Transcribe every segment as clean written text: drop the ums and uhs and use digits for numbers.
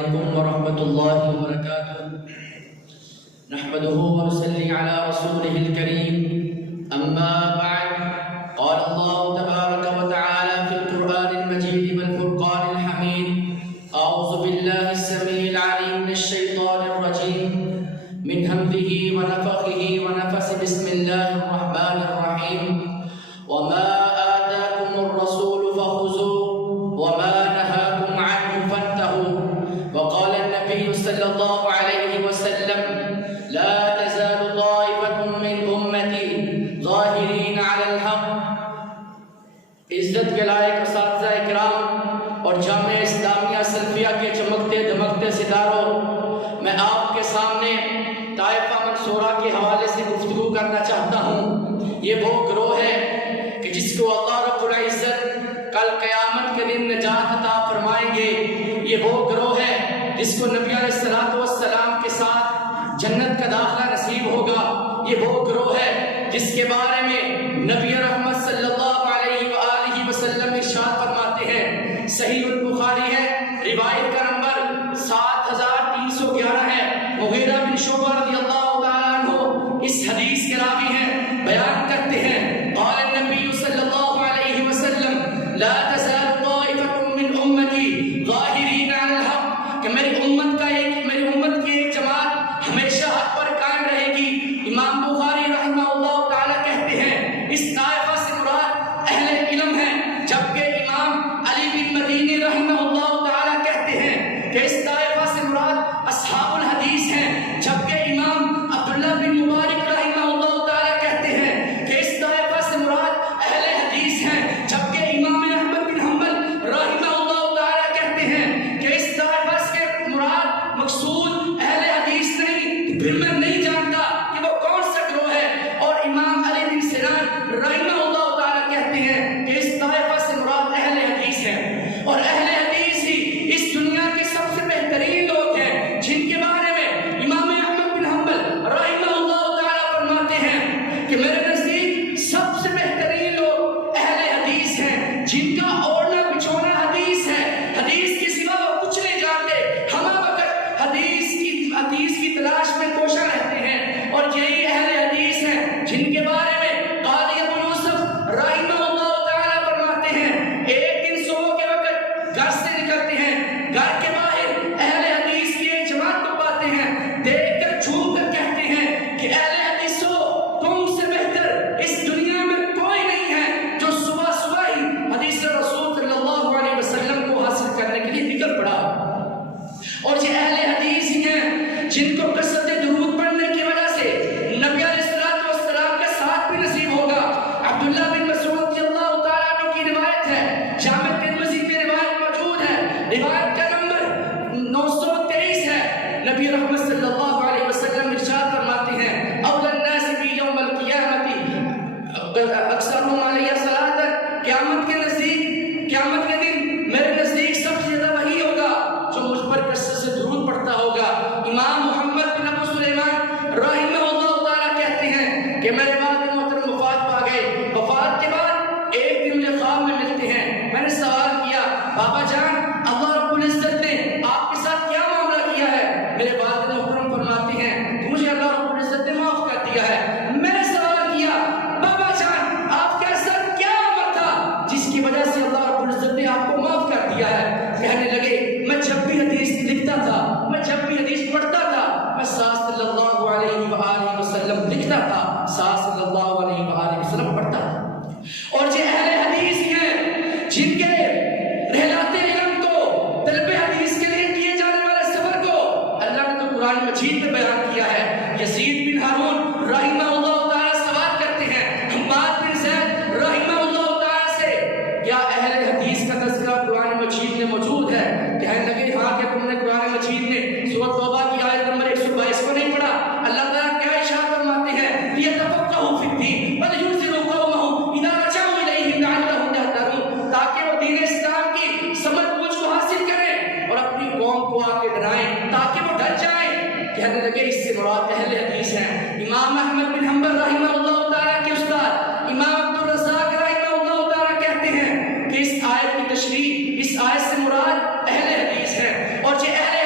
عليكم ورحمة الله وبركاته. نحمده ونصلي على رسوله الكريم. أما بعد، قال الله تبارك وتعالى في القرآن المجيد والفرقان الحميد: أعوذ بالله السميع العليم من الشيطان الرجيم من همزه ونفخه ونفثه. بسم الله الرحمن الرحيم. وما آتاكم الرسول فخذوه وما نهاكم عنه فانتهوا. وقال النبي صلى الله عليه وسلم: لا تزال طائفة من أمتي ظاهرين على الحق. عزت کے لائق اساتذہ اکرام اور جامعہ اسلامیہ سلفیہ کے چمکتے دمکتے ستاروں، میں آپ کے سامنے طائفہ منصورہ کے حوالے سے گفتگو کرنا چاہتا ہوں۔ یہ وہ گروہ ہے کہ جس کو اللہ رب العزت کل قیامت کے دن نجات عطا فرمائیں گے۔ یہ وہ گروہ ہے جس کو نبی علیہ الصلوۃ والسلام کے ساتھ جنت کا داخلہ نصیب ہوگا۔ یہ وہ گروہ ہے جس کے بارے میں نبی رحمت صلی اللہ علیہ وآلہ وسلم ارشاد فرماتے ہیں، صحیح البخاری ہے، روایت کا نمبر 7311 ہے۔ مغیرہ بن شعبہ رضی اللہ تعالیٰ عنہ اس حدیث کے راوی ہیں، بیان کرتے ہیں، قال النبی صلی اللہ علیہ وسلم: لا تزال طائفة من امتی ظاہرین علی الحق، کہ میری امت کی ایک جماعت ہمیشہ حق پر قائم رہے گی۔ امام بخاری رحمہ اللہ تعالیٰ کہتے ہیں اس طائفہ سے مراد اہل علم ہے، جبکہ امام علی بن مدینی رحمہ اللہ تعالیٰ کہتے ہیں کہ اس طائفہ سے مراد اصحاب الحدیث ہیں، جبکہ امام عبداللہ بن مبارک رحمہ اللہ تعالیٰ کہتے ہیں کہ اس طائفہ سے مراد اہل حدیث ہیں، جبکہ امام احمد بن حنبل رحمہ اللہ تعالیٰ کہتے ہیں کہ اس طائفہ سے مراد مقصود اہل حدیث نہیں۔ پھر میں نہیں جانتا کہ وہ کون سا گروہ ہے۔ اور امام علی بن سنان رحمہ اللہ تعالیٰ کہتے ہیں کہ اس طائفہ سے مراد اہل حدیث ہیں، اور اہل حدیث ہی اس دنیا کے سب سے بہترین لوگ ہیں، جن کے بارے میں امام احمد بن حنبل رحمہ اللہ تعالیٰ فرماتے ہیں کہ میرے نزدیک سب سے بہترین لوگ اہل حدیث ہیں، جن کا اوڑھنا بچھونا حدیث ہے، حدیث کے سوا وہ کچھ نہیں جانتے، ہمہ وقت حدیث کی تلاش میں کوشاں رہتے ہیں، اور یہی اہل حدیث ہیں جن کے بارے میں قاضی ابو یوسف رحمہ اللہ تعالیٰ فرماتے ہیں ایک دن صبح کے وقت گھر سے نکلتے ہیں، گھر کے باہر اہل حدیث کی ایک جماعت کو پاتے ہیں، دیکھ کر جھوم کر کہتے ہیں کہ اہل حدیثو، تم سے بہتر اس دنیا میں کوئی نہیں ہے جو صبح صبح ہی حدیث رسول صلی اللہ علیہ وسلم کو حاصل کرنے کے لیے نکل پڑا۔ اور یہ اہل حدیث ہی ہیں جن کو کثرت درود پڑھنے کی وجہ سے نبی علیہ الصلوۃ والسلام کا ساتھ بھی نصیب ہوگا۔ عبداللہ بن مسعود رضی اللہ تعالیٰ عنہ کی روایت ہے، جامع ترمذی میں روایت موجود ہے، روایت کا نمبر 923 ہے۔ نبی رحمت صلی اللہ علیہ وسلم ارشاد فرماتے ہیں: اول الناس فی یوم القیامۃ اکثرهم علی صلاۃ، قیامت کے دن میرے نزدیک سب سے زیادہ وہی ہوگا جو مجھ پر کثرت سے درود پڑھتا ہوگا۔ امام محمد بن ابو سلیمان رحمہ اللہ تعالیٰ کہتے ہیں کہ میرے والد محترم وفات پا گئے۔ وفات کے بعد ایک دن مجھے خواب میں ملتے ہیں، میں نے سوال کیا، بابا جان، اللہ رب العزت نے آپ کے ساتھ کیا معاملہ کیا ہے؟ میرے والد محترم فرماتے ہیں کہ مجھے اللہ رب العزت نے معاف کر دیا ہے۔ میں نے سوال کیا، بابا جان، آپ کے ساتھ کیا عمل تھا جس کی وجہ سے اللہ رب العزت نے آپ کو معاف کر دیا ہے؟ کہنے لگے، میں جب بھی حدیث لکھتا تھا، میں جب بھی حدیث پڑھتا تھا، میں ساتھ صلی اللہ علیہ وآلہ وسلم لکھتا تھا، ساتھ صلی اللہ علیہ وآلہ وسلم پڑھتا تھا۔ اور یہ اہل حدیث ہیں جن کے رحلات علم کو، طلب حدیث کے لیے کیے جانے والے سفر کو اللہ نے تو قرآن مجید میں بیان کیا ہے۔ یزید بن ہارون رحمہ اللہ تعالیٰ سوال کرتے ہیں حماد بن زید رحمہ اللہ تعالیٰ سے، کیا اہل حدیث کا تذکرہ قرآن مجید میں موجود ہے؟ کہنے لگے، ہاں، کہ تم نے قرآن مجید میں سورۃ توبہ کی آیت نمبر 122 کو نہیں پڑھا؟ اللہ تعالیٰ کیا ارشاد فرماتے ہیں؟ لِيَتَفَقَّهُوا فِي الدِّينِ وَلِيُنذِرُوا قَوْمَهُمْ إِذَا رَجَعُوا إِلَيْهِمْ لَعَلَّهُمْ يَهْتَدُونَ، تاکہ وہ دین اسلام کی سمجھ بوجھ کو حاصل کریں اور اپنی قوم کو آ کے ڈرائیں تاکہ وہ ڈر جائیں۔ کہنے لگے اس سے مراد اہل حدیث ہیں۔ امام احمد بن حنبل رحمہ اللہ تعالیٰ کے استاد امام عبدالرزاق رحمہ اللہ تعالیٰ کہتے ہیں کہ اس آیت کی تشریح، اس آیت سے مراد اہل حدیث ہے، اور یہ اہل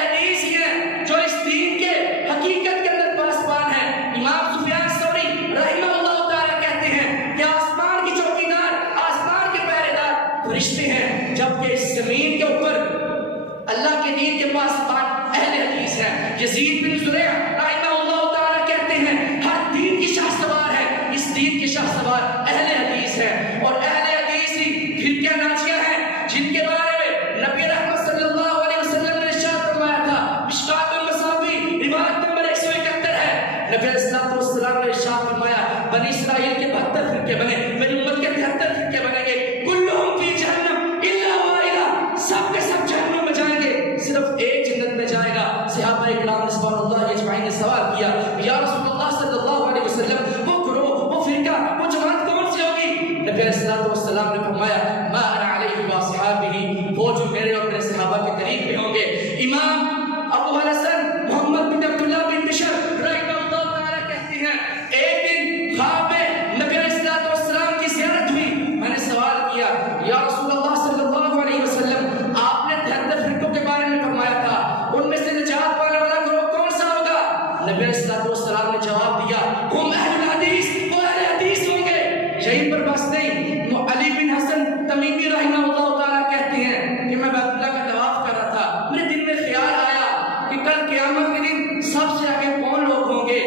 کے دین کے پاس بات اہل حدیث ہے. یزید بن زریع رحمہ اللہ تعالیٰ کہتے ہیں ہر دین کی شاہ سوار ہے، اس دین کی شاہ سوار اہل حدیث ہے. اور اہل حدیث ہی فرقہ ناجیہ ہیں جن کے بارے میں نبی رحمت صلی اللہ علیہ وسلم نے ارشاد فرمایا تھا. مشکات المصابیح روایت نمبر 171 ہے. نبی علیہ الصلوۃ والسلام نے ارشاد فرمایا بنی اسرائیل کے 72 فرقے بنے، میری امت کے 73 فرقے بنیں گے. کلہم فی جہنم الا واحدہ، سب کے سب جہنم میں جائیں گے، صرف ایک جنت میں جائے گا. صحابہ کرام رضوان اللہ اجمعین نے سوال کیا یا رسول اللہ صلی اللہ علیہ وسلم وہ گروہ، وہ فرقہ، وہ جماعت کون سی ہوگی؟ نبی علیہ الصلوۃ والسلام نے فرمایا ما انا علیہ واصحابہ، وہ جو میرے اور میرے صحابہ کے قریب میں ہوں گے. امام ابو الحسن محمد بن عبداللہ بن بشر رحمہ اللہ تعالیٰ کہتے ہیں ایک دن خواب میں نبی علیہ الصلوۃ والسلام کی زیارت ہوئی. میں نے سوال کیا یا رسول اللہ صلی اللہ علیہ وسلم آپ نے 73 فرقوں کے بارے میں فرمایا تھا، ان میں سے نجات پانے والا گروہ کون سا ہوگا؟ نبی علیہ الصلوۃ والسلام نے جواب دیا ہم اہل الحدیث، وہ اہل حدیث ہوں گے. یہیں پر بس نہیں، علی بن حسن تمیمی رحمہ اللہ تعالیٰ کہتے ہیں کہ میں بیت اللہ کا طواف کر رہا تھا، میرے دل میں خیال آیا کہ کل قیامت کے دن سب سے آگے کون لوگ ہوں گے؟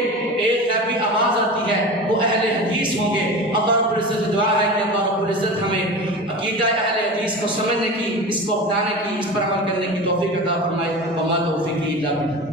ایک غیبی آواز آتی ہے وہ اہل حدیث ہوں گے. اللہ رب العزت دعا ہے کہ اللہ رب العزت ہمیں عقیدہ اہل حدیث کو سمجھنے کی، اس کو اپنانے کی، اس پر عمل کرنے کی توفیق عطا فرمائے. وما توفیقی الا باللہ.